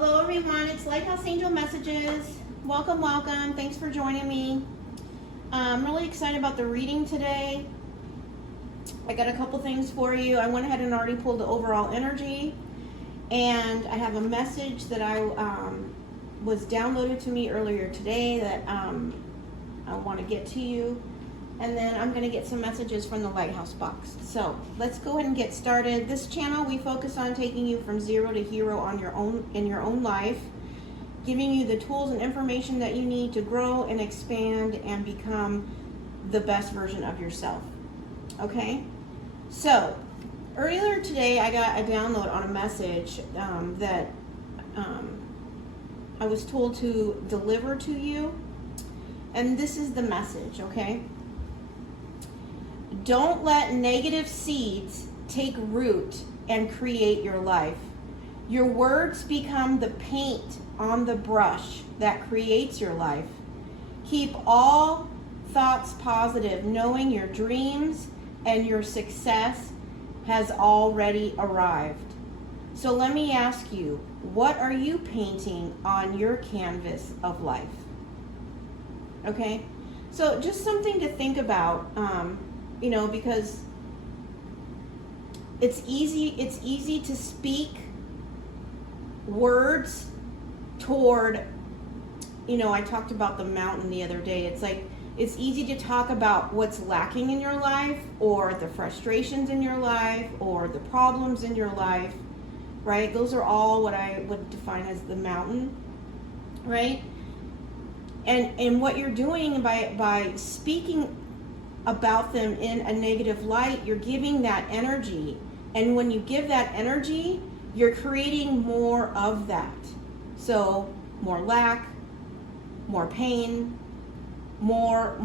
Hello everyone, it's Lighthouse Angel Messages. Welcome, welcome. Thanks for joining me. I'm really excited about the reading today. I got a couple things for you. I went ahead and already pulled the overall energy, and I have a message that I was downloaded to me earlier today that I want to get to you. And then I'm going to get some messages from the Lighthouse box. So let's go ahead and get started. This channel, we focus on taking you from zero to hero on your own, in your own life, giving you the tools and information that you need to grow and expand and become the best version of yourself. Okay? So earlier today, I got a download on a message that I was told to deliver to you. And this is the message, okay? Don't let negative seeds take root and create your life. Your words become the paint on the brush that creates your life. Keep all thoughts positive, knowing your dreams and your success has already arrived. So let me ask you, what are you painting on your canvas of life? Okay, so just something to think about. You know, because it's easy to speak words toward, you know, I talked about the mountain the other day. It's like, it's easy to talk about what's lacking in your life, or the frustrations in your life, or the problems in your life, right? Those are all what I would define as the mountain, right? And what you're doing by speaking about them in a negative light, you're giving that energy. And when you give that energy, you're creating more of that. So more lack, more pain, more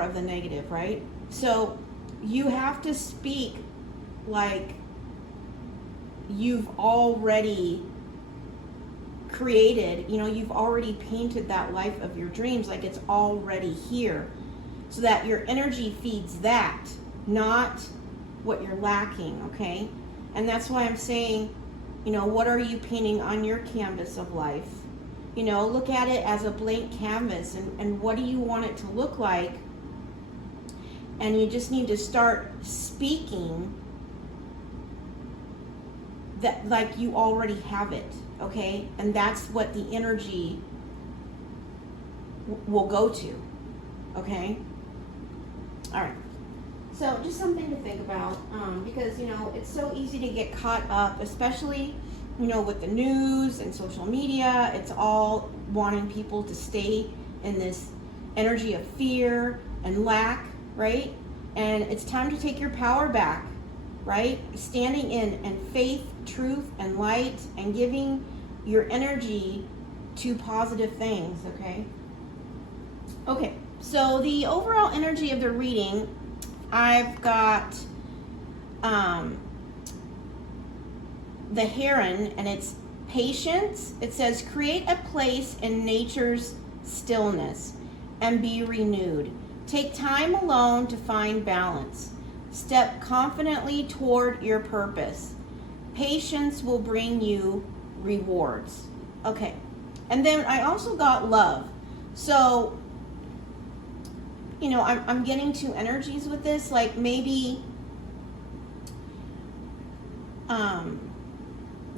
of the negative, right? So you have to speak like you've already created, you know, you've already painted that life of your dreams, like it's already here. So that your energy feeds that, not what you're lacking, okay? And that's why I'm saying, you know, what are you painting on your canvas of life? You know, look at it as a blank canvas, and what do you want it to look like? And you just need to start speaking that like you already have it, okay? And that's what the energy will go to, okay? All right, so just something to think about, because, you know, it's so easy to get caught up, especially, you know, with the news and social media. It's all wanting people to stay in this energy of fear and lack, right? And it's time to take your power back, right? Standing in faith, truth, and light, and giving your energy to positive things, okay? Okay. So the overall energy of the reading, I've got the heron, and it's patience. It says, create a place in nature's stillness and be renewed. Take time alone to find balance. Step confidently toward your purpose. Patience will bring you rewards. Okay. And then I also got love. So, you know, I'm getting two energies with this, like maybe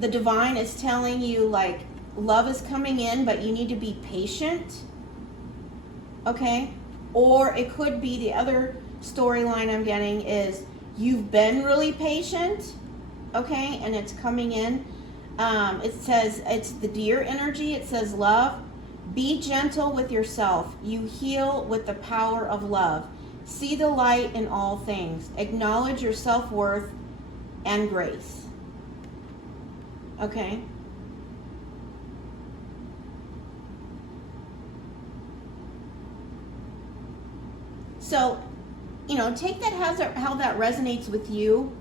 the divine is telling you like love is coming in, but you need to be patient, okay? Or it could be the other storyline I'm getting is you've been really patient, okay, and it's coming in. It says, it's the deer energy. It says love. Be gentle with yourself. You heal with the power of love. See the light in all things. Acknowledge your self-worth and grace. Okay? So, you know, take that how that resonates with you.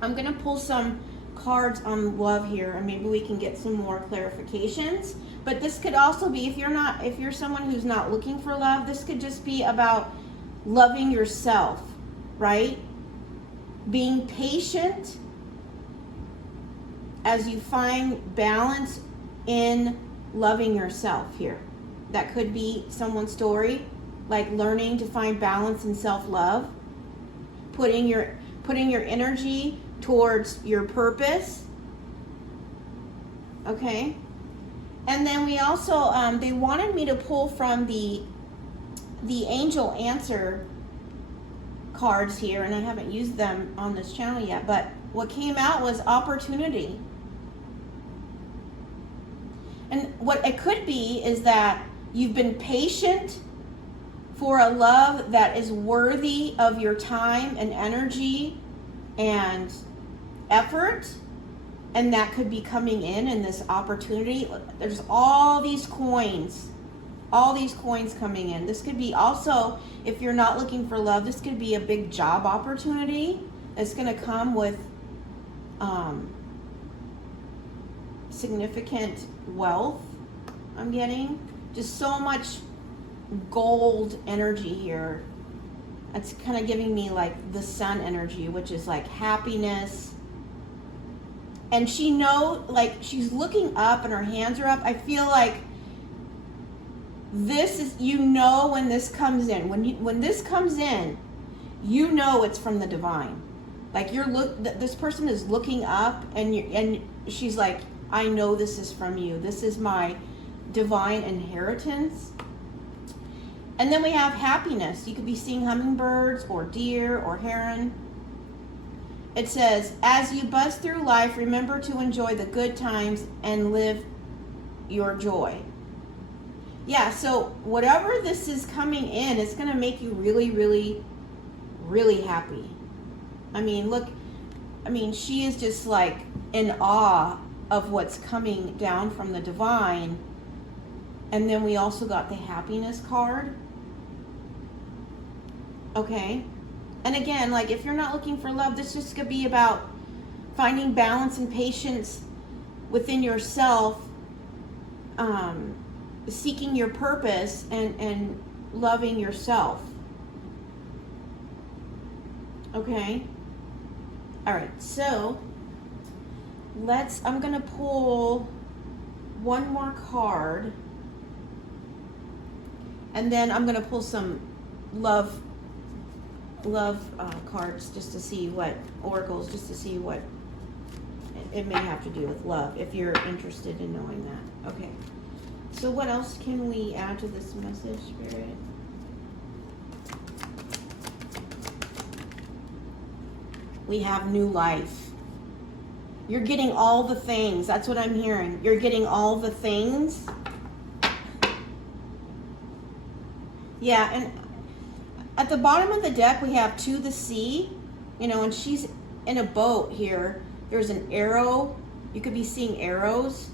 I'm going to pull some cards on love here, and maybe we can get some more clarifications. But this could also be, if you're someone who's not looking for love, this could just be about loving yourself, right? Being patient as you find balance in loving yourself here. That could be someone's story, like learning to find balance and self-love, putting your energy towards your purpose. Okay? And then we also, they wanted me to pull from the angel answer cards here, and I haven't used them on this channel yet, but what came out was opportunity. And what it could be is that you've been patient for a love that is worthy of your time and energy and effort, and that could be coming in this opportunity. There's all these coins coming in. This could be also, if you're not looking for love, this could be a big job opportunity that's going to come with significant wealth. I'm getting just so much gold energy here. It's kind of giving me like the sun energy, which is like happiness. And she like she's looking up and her hands are up. I feel like this is, when this comes in, when this comes in, it's from the divine. Like this person is looking up and she's like, I know this is from you. This is my divine inheritance. And then we have happiness. You could be seeing hummingbirds or deer or heron. It says, as you buzz through life, remember to enjoy the good times and live your joy. Yeah, so whatever this is coming in, it's going to make you really, really, really happy. I mean, look, she is just like in awe of what's coming down from the divine. And then we also got the happiness card. Okay. And again, like if you're not looking for love, this is going to be about finding balance and patience within yourself, seeking your purpose and loving yourself. Okay. All right. So I'm going to pull one more card, and then I'm going to pull some love cards just to see what oracles, just to see what it may have to do with love, if you're interested in knowing that. Okay. So what else can we add to this message, Spirit? We have new life. You're getting all the things. That's what I'm hearing. You're getting all the things. Yeah, and at the bottom of the deck, we have to the sea, and she's in a boat here. There's an arrow. You could be seeing arrows.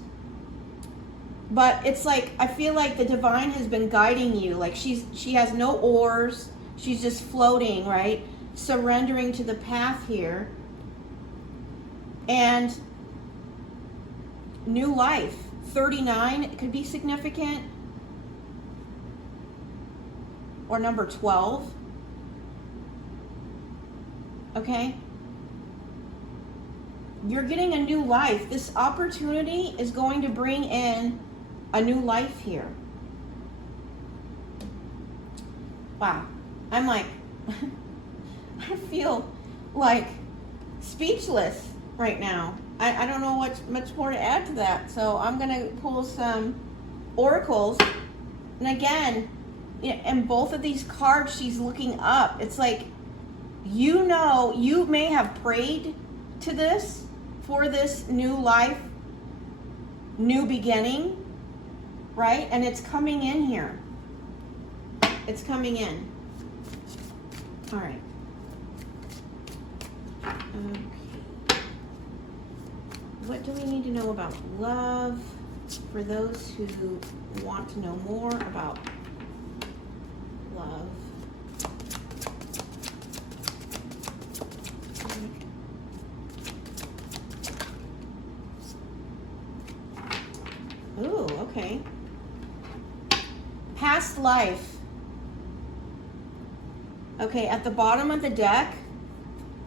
But it's like, I feel like the divine has been guiding you. Like she has no oars. She's just floating, right? Surrendering to the path here. And new life. 39, it could be significant. Or number 12. Okay? You're getting a new life. This opportunity is going to bring in a new life here. Wow. I'm like, I feel like speechless right now. I don't know much more to add to that. So I'm going to pull some oracles. And again, in both of these cards, she's looking up. It's like, you may have prayed to this, for this new life, new beginning, right? And it's coming in here. It's coming in. All right. Okay. What do we need to know about love for those who want to know more about love? Ooh, okay. Past life. Okay, at the bottom of the deck,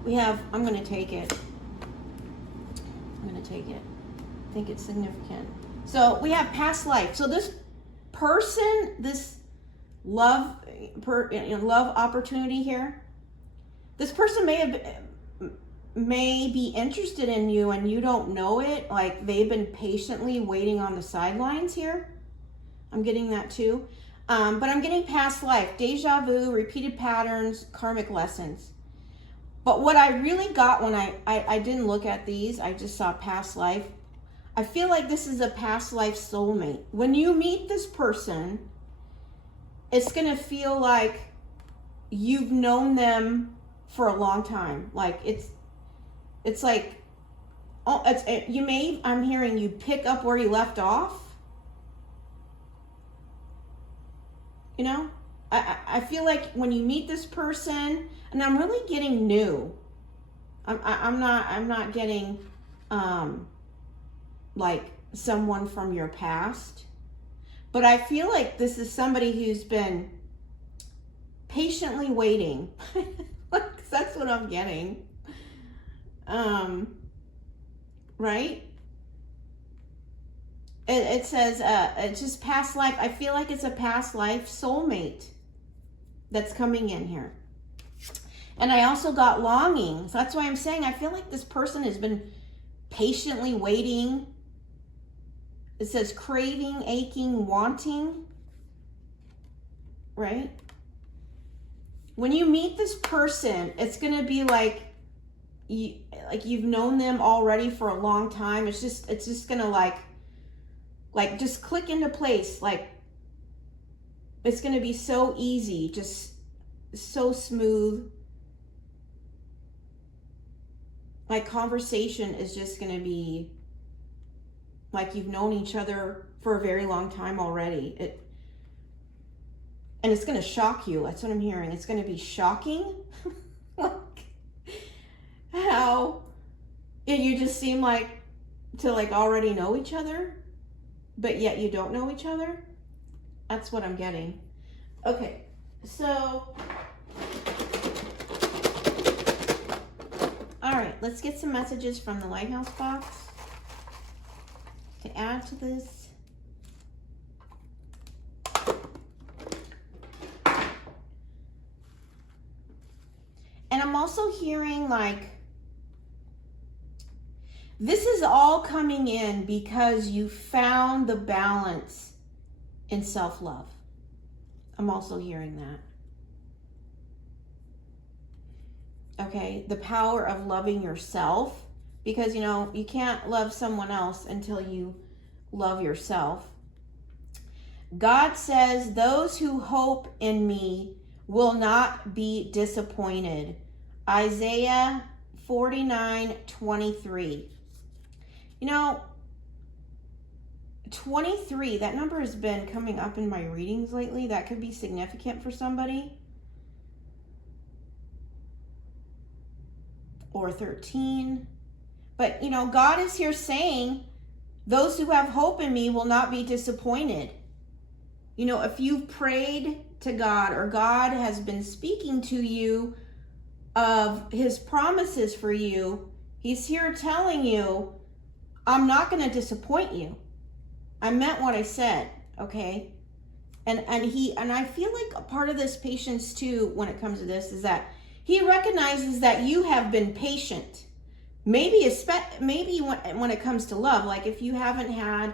we have, I'm going to take it. I think it's significant. So we have past life. So this person, this love opportunity here, this person may be interested in you and you don't know it. Like they've been patiently waiting on the sidelines here. I'm getting that too. But I'm getting past life, deja vu, repeated patterns, karmic lessons. But what I really got when I didn't look at these, I just saw past life. I feel like this is a past life soulmate. When you meet this person, it's going to feel like you've known them for a long time. Like it's like, oh, I'm hearing you pick up where you left off. You know, I feel like when you meet this person, and I'm really getting new. I'm not getting like someone from your past, but I feel like this is somebody who's been patiently waiting. That's what I'm getting. Right? It says it's just past life. I feel like it's a past life soulmate that's coming in here. And I also got longing. So that's why I'm saying I feel like this person has been patiently waiting. It says craving, aching, wanting. Right? When you meet this person, it's going to be like you've known them already for a long time. It's just going to like just click into place. Like it's going to be so easy, just so smooth. Like conversation is just going to be like you've known each other for a very long time already. And it's going to shock you. That's what I'm hearing. It's going to be shocking. Like how you just seem like to like already know each other, but yet you don't know each other. That's what I'm getting. Okay, so all right, let's get some messages from the Lighthouse box to add to this. And I'm also hearing like this is all coming in because you found the balance in self-love. I'm also hearing that. Okay, the power of loving yourself, because you know, you can't love someone else until you love yourself. God says, those who hope in me will not be disappointed. Isaiah 49:23. You know, 23, that number has been coming up in my readings lately. That could be significant for somebody. Or 13. But, you know, God is here saying, those who have hope in me will not be disappointed. You know, if you've prayed to God or God has been speaking to you of his promises for you, he's here telling you, I'm not going to disappoint you. I meant what I said, okay? And I feel like a part of this patience too, when it comes to this, is that he recognizes that you have been patient. Maybe when it comes to love, like if you haven't had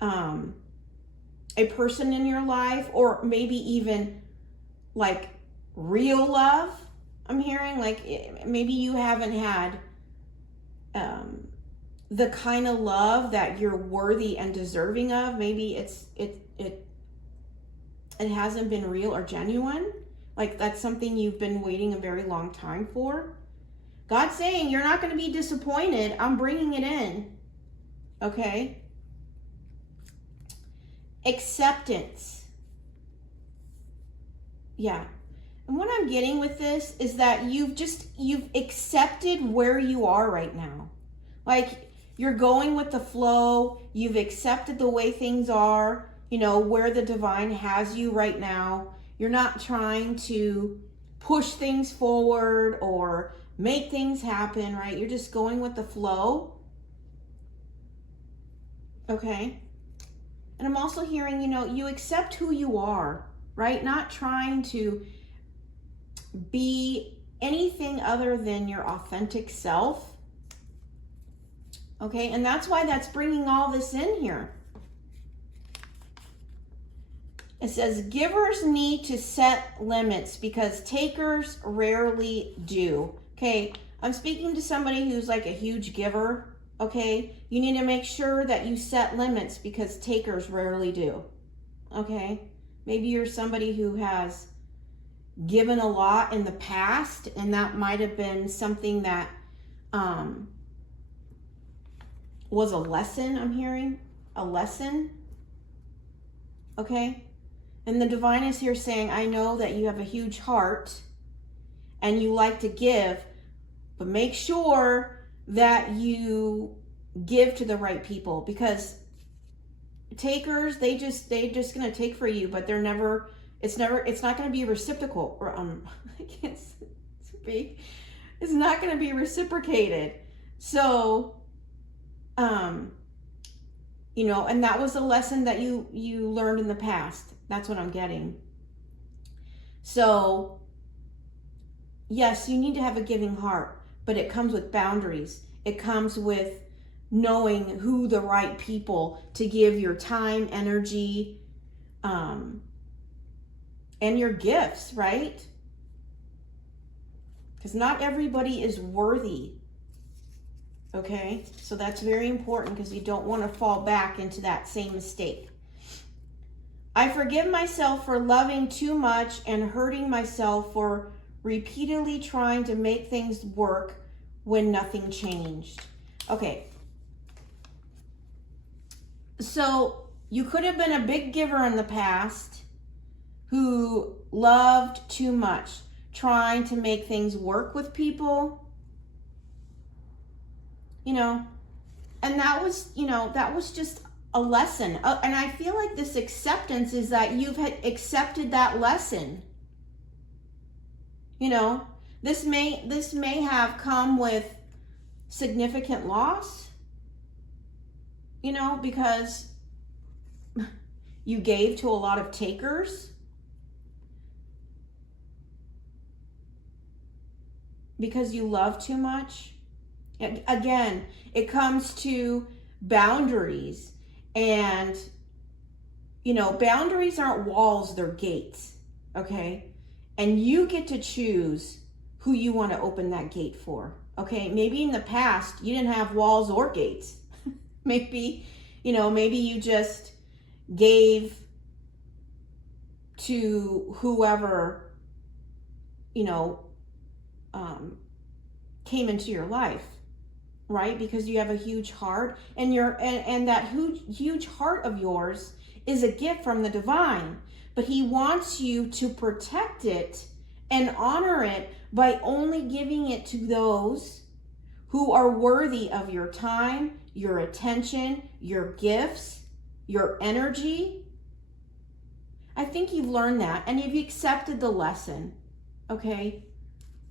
a person in your life, or maybe even like real love, I'm hearing like maybe you haven't had the kind of love that you're worthy and deserving of. Maybe it hasn't been real or genuine. Like that's something you've been waiting a very long time for. God's saying you're not going to be disappointed. I'm bringing it in. Okay? Acceptance. Yeah. And what I'm getting with this is that you've accepted where you are right now. Like you're going with the flow. You've accepted the way things are, you know, where the divine has you right now. You're not trying to push things forward or make things happen, right? You're just going with the flow. Okay? And I'm also hearing, you know, you accept who you are, right? Not trying to be anything other than your authentic self. Okay? And that's why that's bringing all this in here. It says, givers need to set limits because takers rarely do. Okay, I'm speaking to somebody who's like a huge giver. Okay, you need to make sure that you set limits because takers rarely do. Okay, maybe you're somebody who has given a lot in the past, and that might have been something that was a lesson. I'm hearing a lesson. Okay. And the divine is here saying, I know that you have a huge heart and you like to give, but make sure that you give to the right people, because takers, they're just going to take for you, but it's not going to be reciprocal, or I can't speak. It's not going to be reciprocated. So, you know, and that was a lesson that you learned in the past. That's what I'm getting. So, yes, you need to have a giving heart, but it comes with boundaries. It comes with knowing who the right people to give your time, energy, and your gifts, right? Because not everybody is worthy. Okay? So that's very important, because you don't want to fall back into that same mistake. I forgive myself for loving too much and hurting myself for repeatedly trying to make things work when nothing changed. Okay. So you could have been a big giver in the past who loved too much, trying to make things work with people. You know, and that was just a lesson. And I feel like this acceptance is that you've accepted that lesson. You know, this may have come with significant loss, you know, because you gave to a lot of takers, because you love too much. Again, it comes to boundaries. And, you know, boundaries aren't walls, they're gates, okay? And you get to choose who you want to open that gate for, okay? Maybe in the past, you didn't have walls or gates. Maybe, you know, maybe you just gave to whoever, you know, came into your life. Right? Because you have a huge heart, and that huge heart of yours is a gift from the divine, but he wants you to protect it and honor it by only giving it to those who are worthy of your time, your attention, your gifts, your energy. I think you've learned that, and you've accepted the lesson. Okay?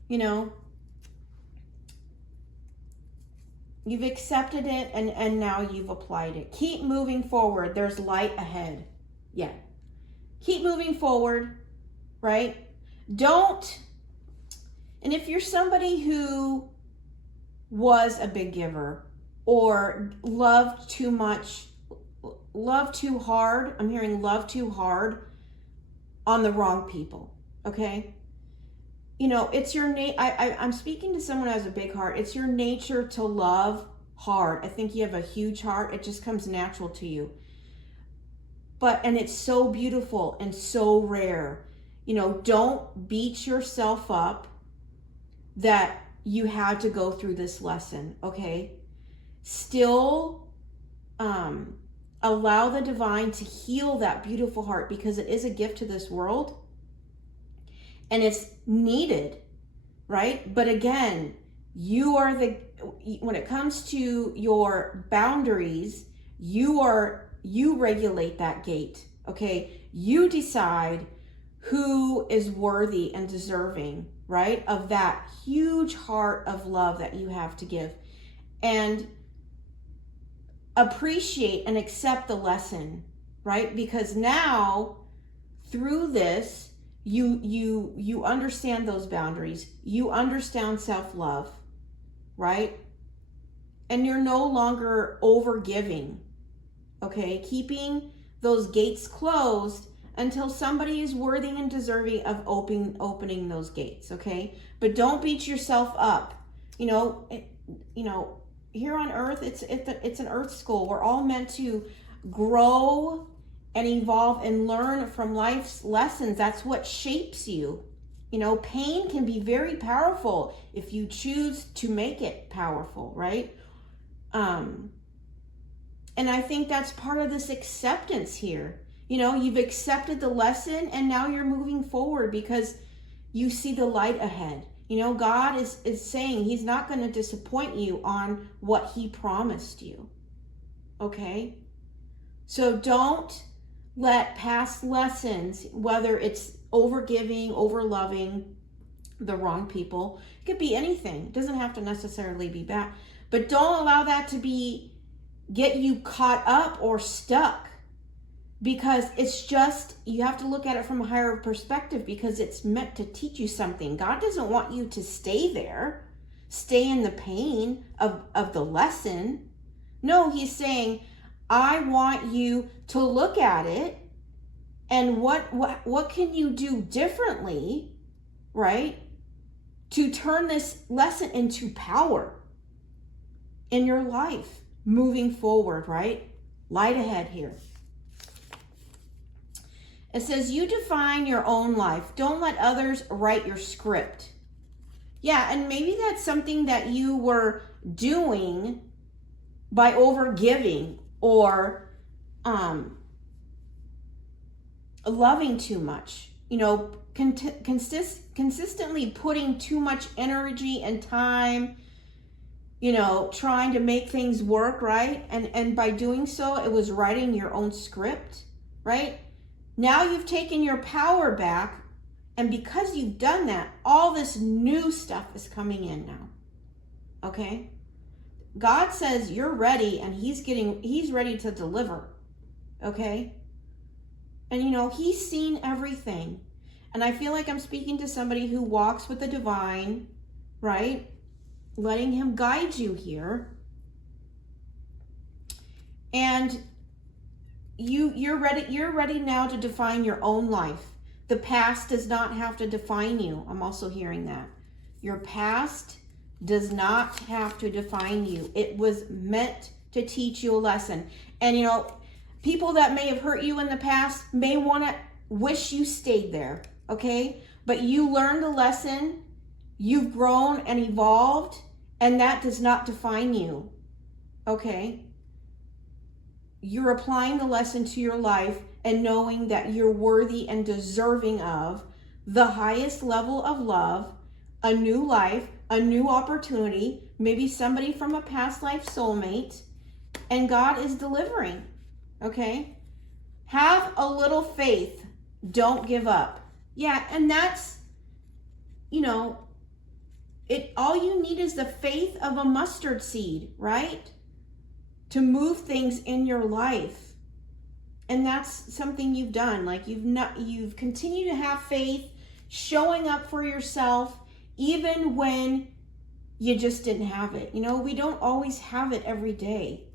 You know, you've accepted it, and now you've applied it. Keep moving forward. There's light ahead. Yeah. Keep moving forward, right? And if you're somebody who was a big giver or loved too much, love too hard, I'm hearing love too hard on the wrong people, okay? You know, it's your I'm speaking to someone who has a big heart. It's your nature to love hard. I think you have a huge heart. It just comes natural to you. And it's so beautiful and so rare. You know, don't beat yourself up that you had to go through this lesson, okay? Still allow the divine to heal that beautiful heart, because it is a gift to this world. And it's needed, right? But again, when it comes to your boundaries, you regulate that gate, okay? You decide who is worthy and deserving, right? Of that huge heart of love that you have to give. And appreciate and accept the lesson, right? Because now through this, you understand those boundaries. You understand self-love, right? And you're no longer over giving, okay? Keeping those gates closed until somebody is worthy and deserving of opening those gates, okay? But don't beat yourself up. Here on earth, it's an earth school. We're all meant to grow and evolve and learn from life's lessons. That's what shapes you. Pain can be very powerful if you choose to make it powerful, right? And I think that's part of this acceptance here. You've accepted the lesson and now you're moving forward because you see the light ahead. God is saying he's not going to disappoint you on what he promised you. Okay? So don't let past lessons, whether it's overgiving, overloving the wrong people, it could be anything. It doesn't have to necessarily be bad. But don't allow that to get you caught up or stuck. Because it's just, you have to look at it from a higher perspective because it's meant to teach you something. God doesn't want you to stay there, stay in the pain of the lesson. No, he's saying, I want you to look at it and what can you do differently, right? To turn this lesson into power in your life, moving forward, right? Light ahead here. It says, you define your own life. Don't let others write your script. Yeah, and maybe that's something that you were doing by overgiving or loving too much. Consistently putting too much energy and time, trying to make things work, right? And by doing so, it was writing your own script, right? Now you've taken your power back, and because you've done that, all this new stuff is coming in now. Okay? God says you're ready, and he's ready to deliver. Okay? And he's seen everything. And I feel like I'm speaking to somebody who walks with the divine, right? Letting him guide you here. And you're ready now to define your own life. The past does not have to define you. I'm also hearing that. Your past does not have to define you. It was meant to teach you a lesson. And people that may have hurt you in the past may want to wish you stayed there, okay? But you learned a lesson, you've grown and evolved, and that does not define you, okay? You're applying the lesson to your life and knowing that you're worthy and deserving of the highest level of love, a new life, a new opportunity, maybe somebody from a past life soulmate, and God is delivering, okay? Have a little faith. Don't give up. Yeah, and that's, all you need is the faith of a mustard seed, right? To move things in your life. And that's something you've done. Like you've continued to have faith, showing up for yourself, even when you just didn't have it. We don't always have it every day,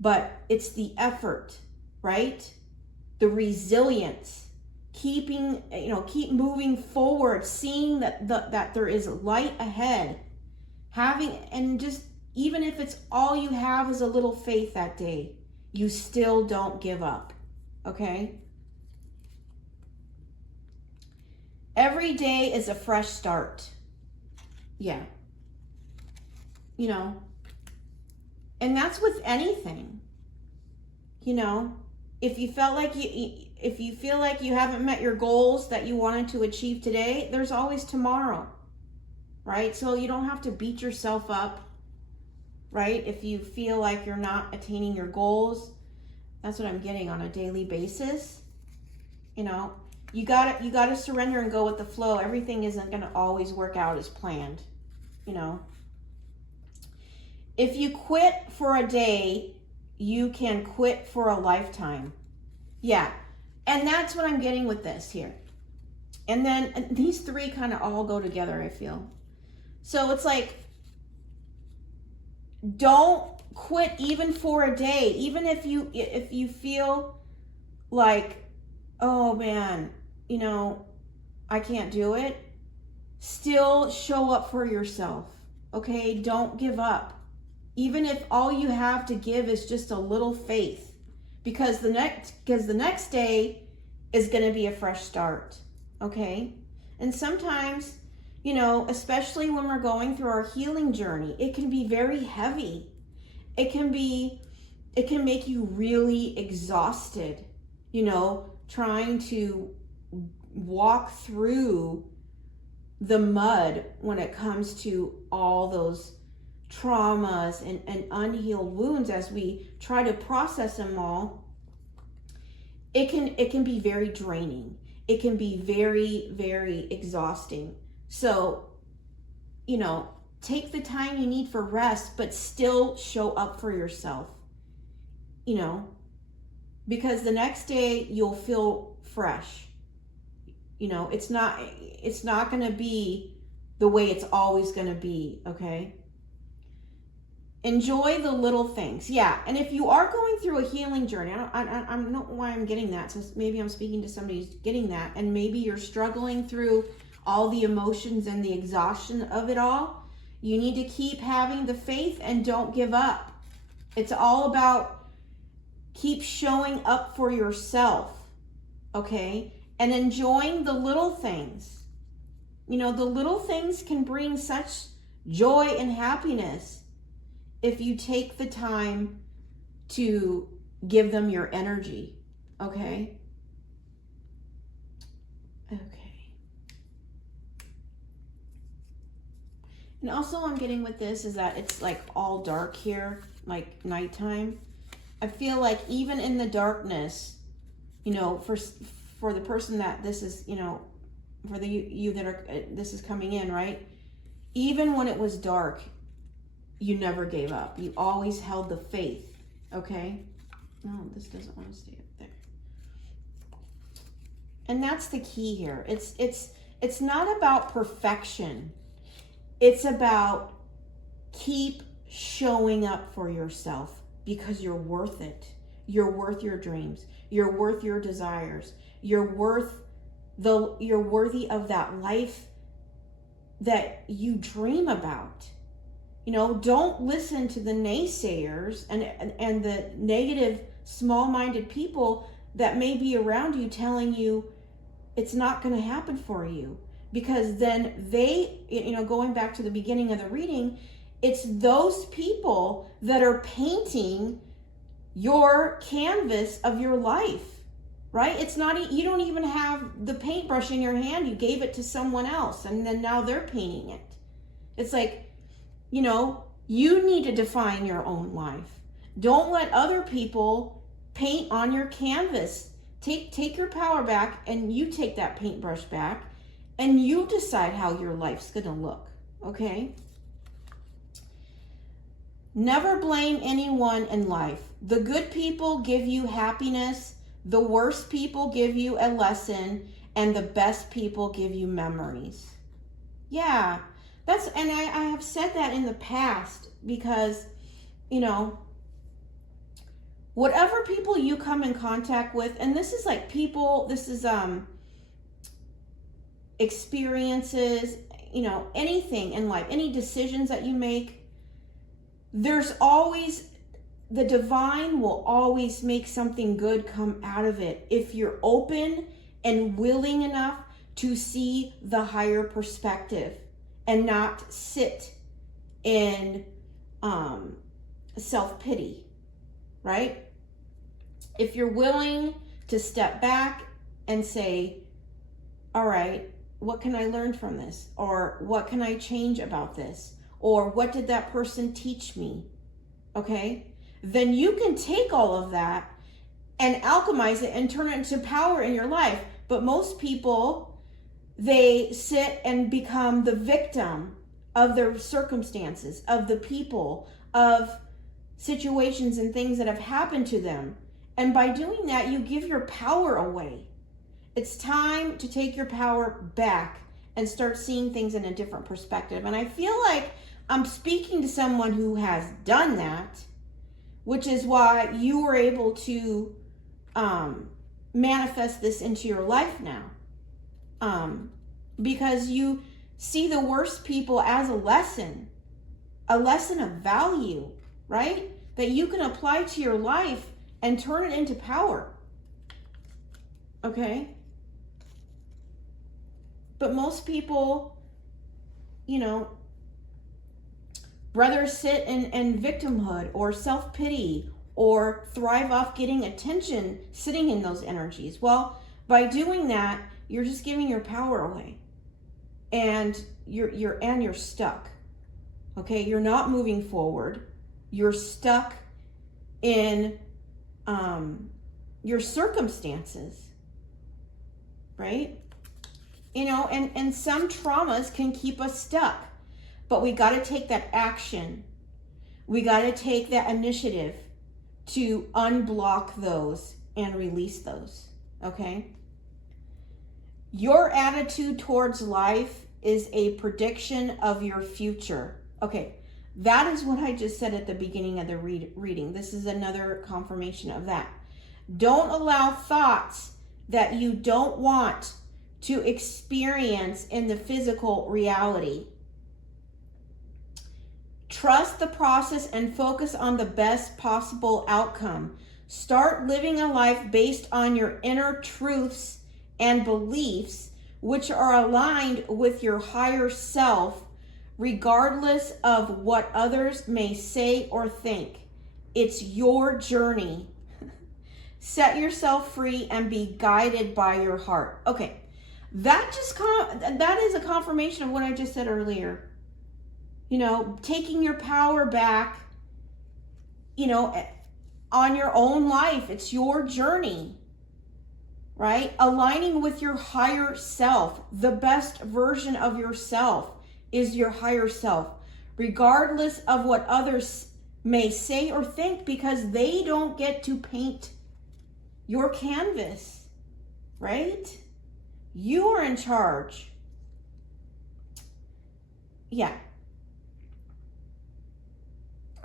but it's the effort, right? The resilience, keep moving forward, seeing that there is light ahead, and just, even if it's all you have is a little faith that day, you still don't give up, okay? Every day is a fresh start. Yeah. And that's with anything. If you feel like you haven't met your goals that you wanted to achieve today, there's always tomorrow, right? So you don't have to beat yourself up, right? If you feel like you're not attaining your goals, that's what I'm getting on a daily basis. You gotta surrender and go with the flow. Everything isn't gonna always work out as planned, If you quit for a day, you can quit for a lifetime. Yeah. And that's what I'm getting with this here. And then these three kind of all go together, I feel. So it's like, don't quit even for a day. Even if you feel like, oh man, you know, I can't do it. Still show up for yourself. Okay? Don't give up. Even if all you have to give is just a little faith. Because the next day is going to be a fresh start. Okay? And sometimes, you know, especially when we're going through our healing journey, it can be very heavy. It can make you really exhausted, you know, trying to walk through the mud when it comes to all those traumas and unhealed wounds. As we try to process them all, it can be very draining. It can be very, very exhausting. So, you know, take the time you need for rest, but still show up for yourself, you know, because the next day you'll feel fresh. You know, it's not going to be the way it's always going to be, okay? Enjoy the little things. Yeah, and if you are going through a healing journey, I don't know why I'm getting that. So maybe I'm speaking to somebody who's getting that, and maybe you're struggling through all the emotions and the exhaustion of it all. You need to keep having the faith and don't give up. It's all about keep showing up for yourself, okay? And enjoying the little things. You know, the little things can bring such joy and happiness if you take the time to give them your energy, okay? Okay. And also I'm getting with this is that it's like all dark here, like nighttime. I feel like even in the darkness, you know, for the person that this is, you know, for the you that are, this is coming in, right? Even when it was dark, you never gave up. You always held the faith, okay? No, this doesn't want to stay up there. And that's the key here. It's not about perfection. It's about keep showing up for yourself because you're worth it. You're worth your dreams. You're worth your desires. You're worthy of that life that you dream about. You know, don't listen to the naysayers and the negative, small-minded people that may be around you telling you it's not going to happen for you. Because then they, you know, going back to the beginning of the reading, it's those people that are painting your canvas of your life, right? It's not, you don't even have the paintbrush in your hand. You gave it to someone else and then now they're painting it. It's like, you know, you need to define your own life. Don't let other people paint on your canvas. Take your power back and you take that paintbrush back and you decide how your life's going to look, okay? Never blame anyone in life. The good people give you happiness, the worst people give you a lesson, and the best people give you memories. Yeah, and I have said that in the past because, you know, whatever people you come in contact with, and this is like people, this is experiences, you know, anything in life, any decisions that you make, there's always, the divine will always make something good come out of it if you're open and willing enough to see the higher perspective and not sit in self-pity, right? If you're willing to step back and say, all right, what can I learn from this? Or what can I change about this? Or what did that person teach me? Okay? Then you can take all of that and alchemize it and turn it into power in your life. But most people, they sit and become the victim of their circumstances, of the people, of situations and things that have happened to them. And by doing that, you give your power away. It's time to take your power back and start seeing things in a different perspective. And I feel like I'm speaking to someone who has done that, which is why you were able to manifest this into your life now. Because you see the worst people as a lesson of value, right? That you can apply to your life and turn it into power. Okay? But most people, rather sit in victimhood or self-pity or thrive off getting attention sitting in those energies. Well, by doing that, you're just giving your power away. And you're stuck. Okay? You're not moving forward. You're stuck in your circumstances. Right? And some traumas can keep us stuck. But we got to take that action. We got to take that initiative to unblock those and release those. Okay? Your attitude towards life is a prediction of your future. Okay, that is what I just said at the beginning of the reading. This is another confirmation of that. Don't allow thoughts that you don't want to experience in the physical reality. Trust the process and focus on the best possible outcome. Start living a life based on your inner truths and beliefs, which are aligned with your higher self, regardless of what others may say or think. It's your journey. Set yourself free and be guided by your heart. Okay, that is a confirmation of what I just said earlier. Taking your power back, on your own life. It's your journey, right? Aligning with your higher self. The best version of yourself is your higher self, regardless of what others may say or think, because they don't get to paint your canvas, right? You are in charge. Yeah.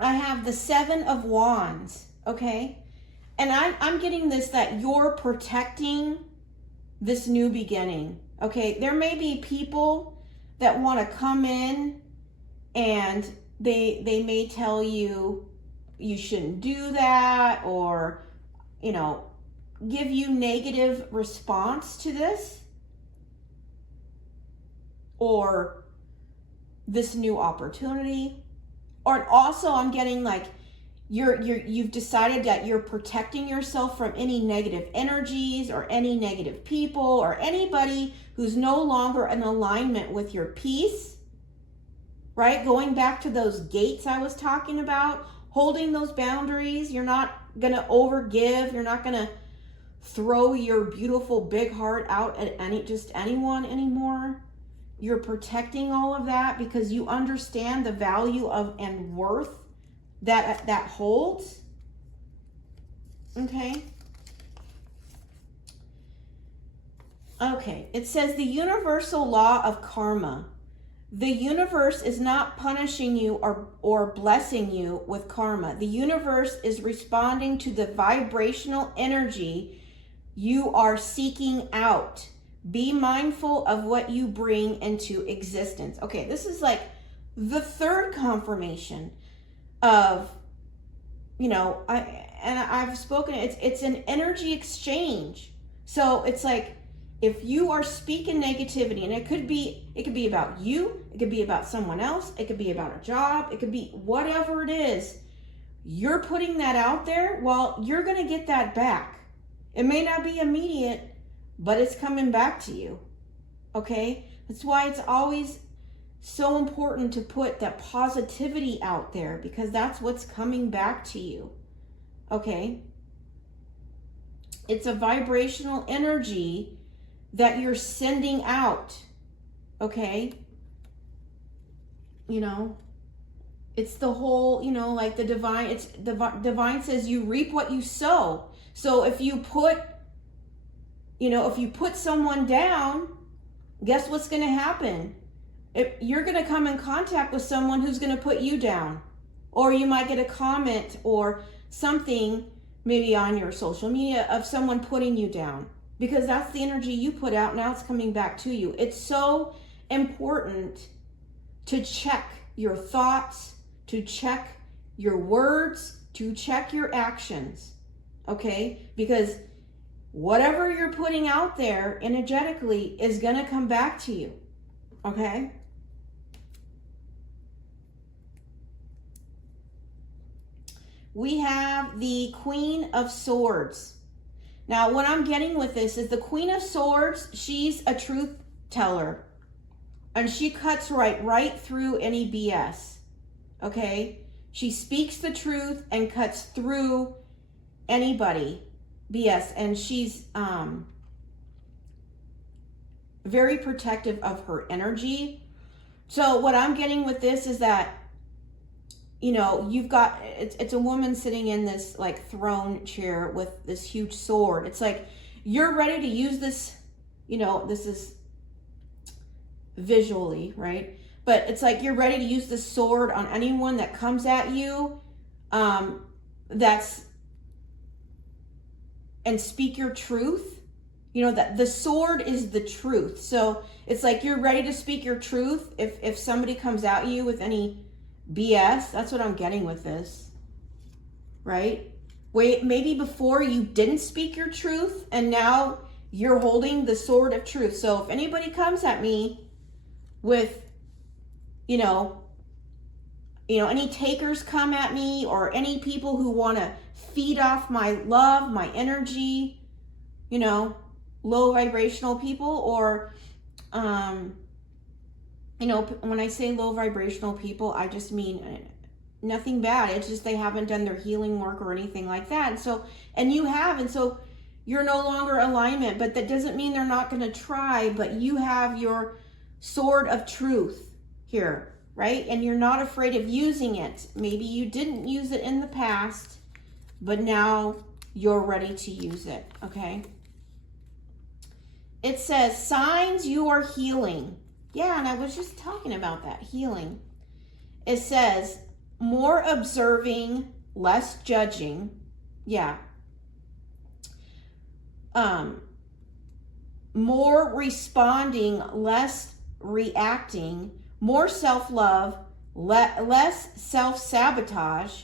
I have the 7 of Wands, okay? And I'm getting this, that you're protecting this new beginning, okay? There may be people that want to come in and they may tell you shouldn't do that, or, give you negative response to this or this new opportunity. Or also I'm getting like you've decided that you're protecting yourself from any negative energies or any negative people or anybody who's no longer in alignment with your peace, right? Going back to those gates I was talking about, holding those boundaries. You're not going to overgive. You're not going to throw your beautiful big heart out at anyone anymore. You're protecting all of that because you understand the value of and worth that holds. Okay. Okay. It says the universal law of karma. The universe is not punishing you or blessing you with karma. The universe is responding to the vibrational energy you are seeking out. Be mindful of what you bring into existence. Okay, this is like the third confirmation of, I've spoken, it's an energy exchange. So it's like, if you are speaking negativity, and it could be about you, it could be about someone else, it could be about a job, it could be whatever it is, you're putting that out there, well, you're going to get that back. It may not be immediate, but it's coming back to you. Okay? That's why it's always so important to put that positivity out there, because that's what's coming back to you. Okay? It's a vibrational energy that you're sending out. Okay? It's the whole, you know, like the divine, it's divine says you reap what you sow. So if you put, you know, if you put someone down, guess what's going to happen? If you're going to come in contact with someone who's going to put you down, or you might get a comment or something maybe on your social media of someone putting you down, because that's the energy you put out. Now it's coming back to you. It's so important to check your thoughts, to check your words, to check your actions, okay? Because whatever you're putting out there energetically is going to come back to you, okay? We have the Queen of Swords. Now, what I'm getting with this is the Queen of Swords, she's a truth teller. And she cuts right through any BS. Okay? She speaks the truth and cuts through anybody BS. And she's very protective of her energy. So what I'm getting with this is that, you know, you've got, it's a woman sitting in this like throne chair with this huge sword. It's like you're ready to use this, you know, this is visually, right? But it's like you're ready to use the sword on anyone that comes at you, and speak your truth. You know, that the sword is the truth. So it's like you're ready to speak your truth if somebody comes at you with any BS. That's what I'm getting with this, right? Wait, maybe before you didn't speak your truth and now you're holding the sword of truth. So if anybody comes at me with, you know, any takers come at me, or any people who want to feed off my love, my energy, you know, low vibrational people, or, you know, when I say low vibrational people, I just mean nothing bad. It's just they haven't done their healing work or anything like that. And so, and you have, and so you're no longer alignment, but that doesn't mean they're not going to try, but you have your sword of truth here, right? And you're not afraid of using it. Maybe you didn't use it in the past, but now you're ready to use it, okay? It says, signs you are healing. Yeah, and I was just talking about that, healing. It says, more observing, less judging. Yeah. More responding, less reacting. More self-love, less self-sabotage.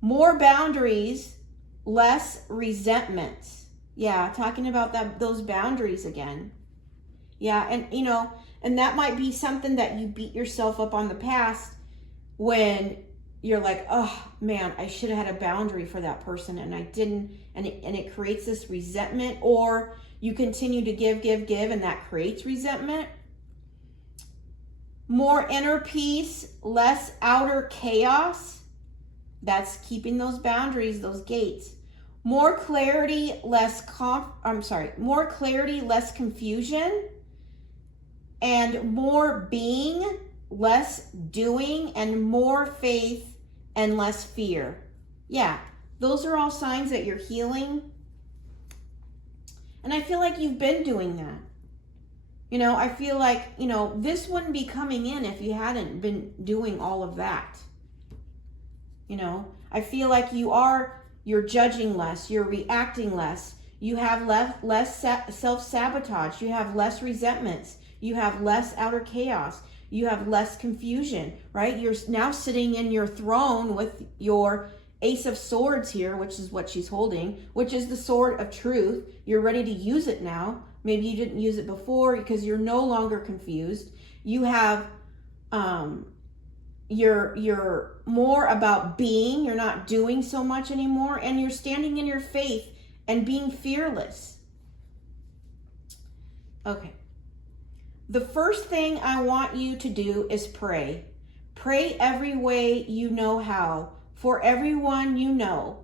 More boundaries, less resentment. Yeah, talking about those boundaries again. Yeah, and you know, and that might be something that you beat yourself up on the past when you're like, oh man, I should have had a boundary for that person and I didn't, and it creates this resentment, or you continue to give, and that creates resentment. More inner peace, less outer chaos. That's keeping those boundaries, those gates. More clarity, less more clarity, less confusion. And more being, less doing, and more faith and less fear. Yeah, those are all signs that you're healing. And I feel like you've been doing that. You know, I feel like, you know, this wouldn't be coming in if you hadn't been doing all of that. You know, I feel like you're judging less, you're reacting less, you have less self-sabotage, you have less resentments, you have less outer chaos, you have less confusion, right? You're now sitting in your throne with your Ace of Swords here, which is what she's holding, which is the sword of truth. You're ready to use it now. Maybe you didn't use it before because you're no longer confused. You have, you're more about being, you're not doing so much anymore, and you're standing in your faith and being fearless. Okay. The first thing I want you to do is pray. Pray every way you know how, for everyone you know.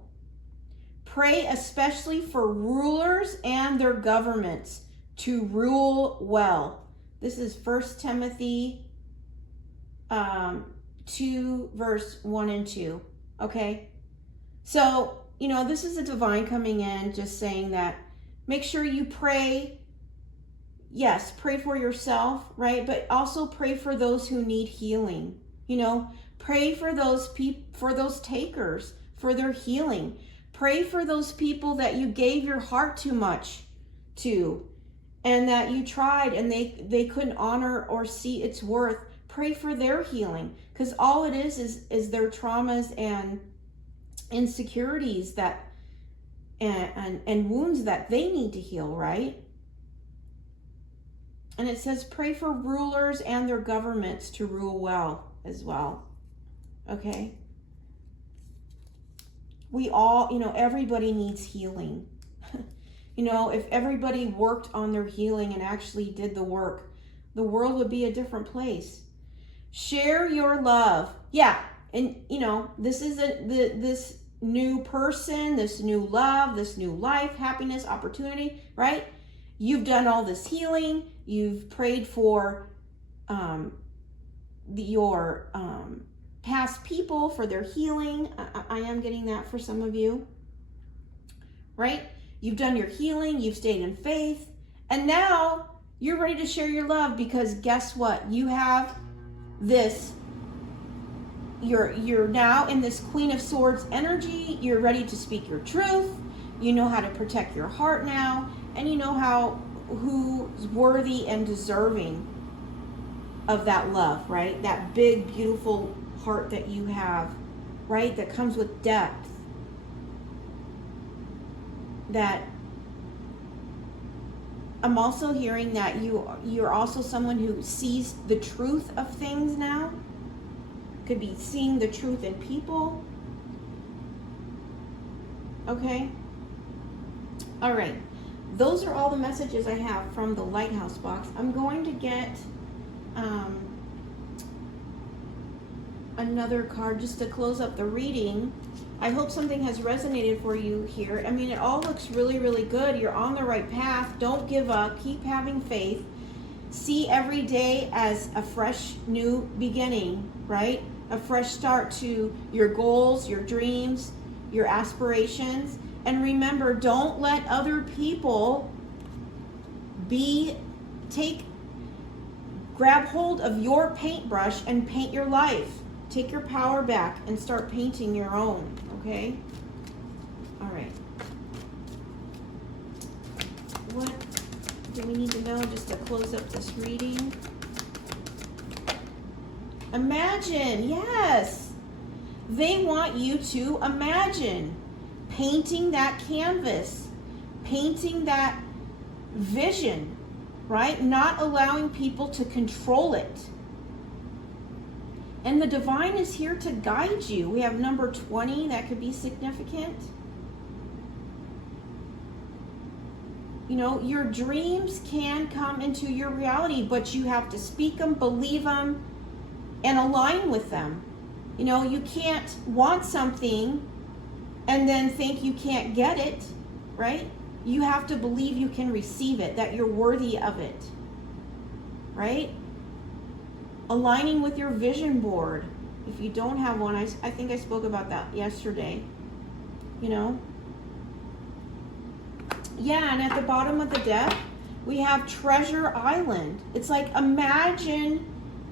Pray especially for rulers and their governments to rule well. This is 1 Timothy 2:8. 2, verse 1 and 2. Okay? So, this is a divine coming in, just saying that make sure you pray. Yes, pray for yourself, right? But also pray for those who need healing. Pray for those those takers, for their healing. Pray for those people that you gave your heart too much to, and that you tried and they couldn't honor or see its worth. Pray for their healing, because all it is their traumas and insecurities that and wounds that they need to heal, right? And it says pray for rulers and their governments to rule well as well. Okay? We all, everybody needs healing. If everybody worked on their healing and actually did the work, the world would be a different place. Share your love. Yeah, and this is this new person, this new love, this new life, happiness, opportunity, right? You've done all this healing. You've prayed for your past people for their healing. I am getting that for some of you, right? You've done your healing. You've stayed in faith. And now you're ready to share your love, because guess what? You have this. You're now in this Queen of Swords energy. You're ready to speak your truth. You know how to protect your heart now. And you know who's worthy and deserving of that love, right? That big, beautiful heart that you have, right? That comes with depth. That I'm also hearing that you're also someone who sees the truth of things now. Could be seeing the truth in people. Okay? All right. Those are all the messages I have from the Lighthouse box. I'm going to get another card just to close up the reading. I hope something has resonated for you here. I mean, it all looks really, really good. You're on the right path. Don't give up. Keep having faith. See every day as a fresh new beginning, right? A fresh start to your goals, your dreams, your aspirations. And remember, don't let other people grab hold of your paintbrush and paint your life. Take your power back and start painting your own, okay? All right. What do we need to know just to close up this reading? Imagine, yes. They want you to imagine painting that canvas, painting that vision, right? Not allowing people to control it. And the divine is here to guide you. We have number 20, that could be significant. Your dreams can come into your reality, but you have to speak them, believe them, and align with them. You can't want something and then think you can't get it, right? You have to believe you can receive it, that you're worthy of it, right? Aligning with your vision board. If you don't have one, I think I spoke about that yesterday, Yeah, and at the bottom of the deck, we have Treasure Island. It's like, imagine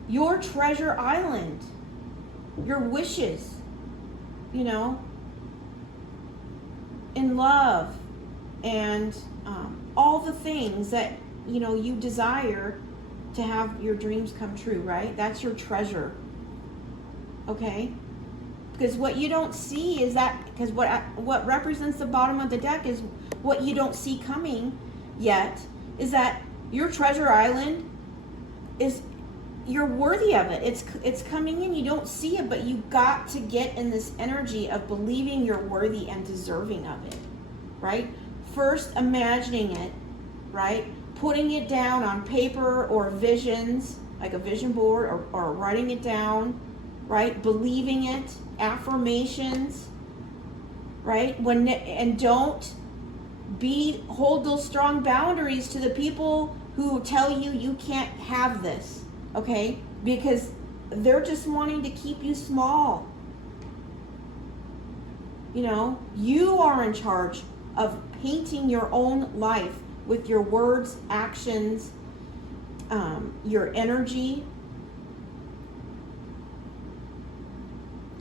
your treasure island, your wishes, in love, and all the things that, you desire to have your dreams come true, right? That's your treasure, okay? Because what you don't see is that, because what represents the bottom of the deck is what you don't see coming yet, is that your treasure island is, you're worthy of it. It's coming in. You don't see it, but you got to get in this energy of believing you're worthy and deserving of it, right? First, imagining it, right? Putting it down on paper or visions, like a vision board, or writing it down, right? Believing it, affirmations, right? And don't hold those strong boundaries to the people who tell you you can't have this, okay? Because they're just wanting to keep you small. You know, you are in charge of painting your own life with your words, actions, your energy,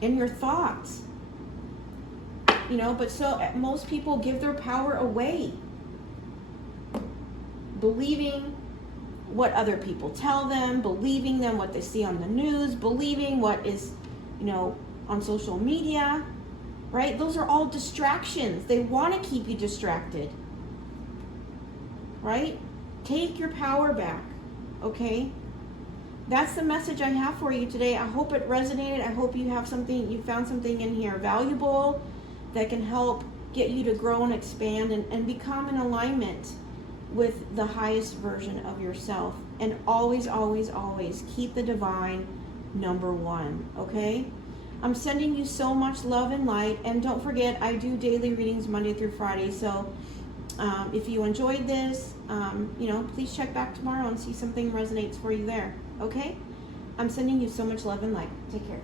and your thoughts. You know, but so most people give their power away, believing what other people tell them, believing them what they see on the news, believing what is, you know, on social media, right? Those are all distractions. They want to keep you distracted, right? Take your power back, okay? That's the message I have for you today. I hope it resonated. I hope you have something, you found something in here valuable that can help get you to grow and expand and become in alignment with the highest version of yourself. And always, always, always keep the divine number one, okay? I'm sending you so much love and light. And don't forget, I do daily readings Monday through Friday. So if you enjoyed this, you know, please check back tomorrow and see something resonates for you there, okay? I'm sending you so much love and light. Take care.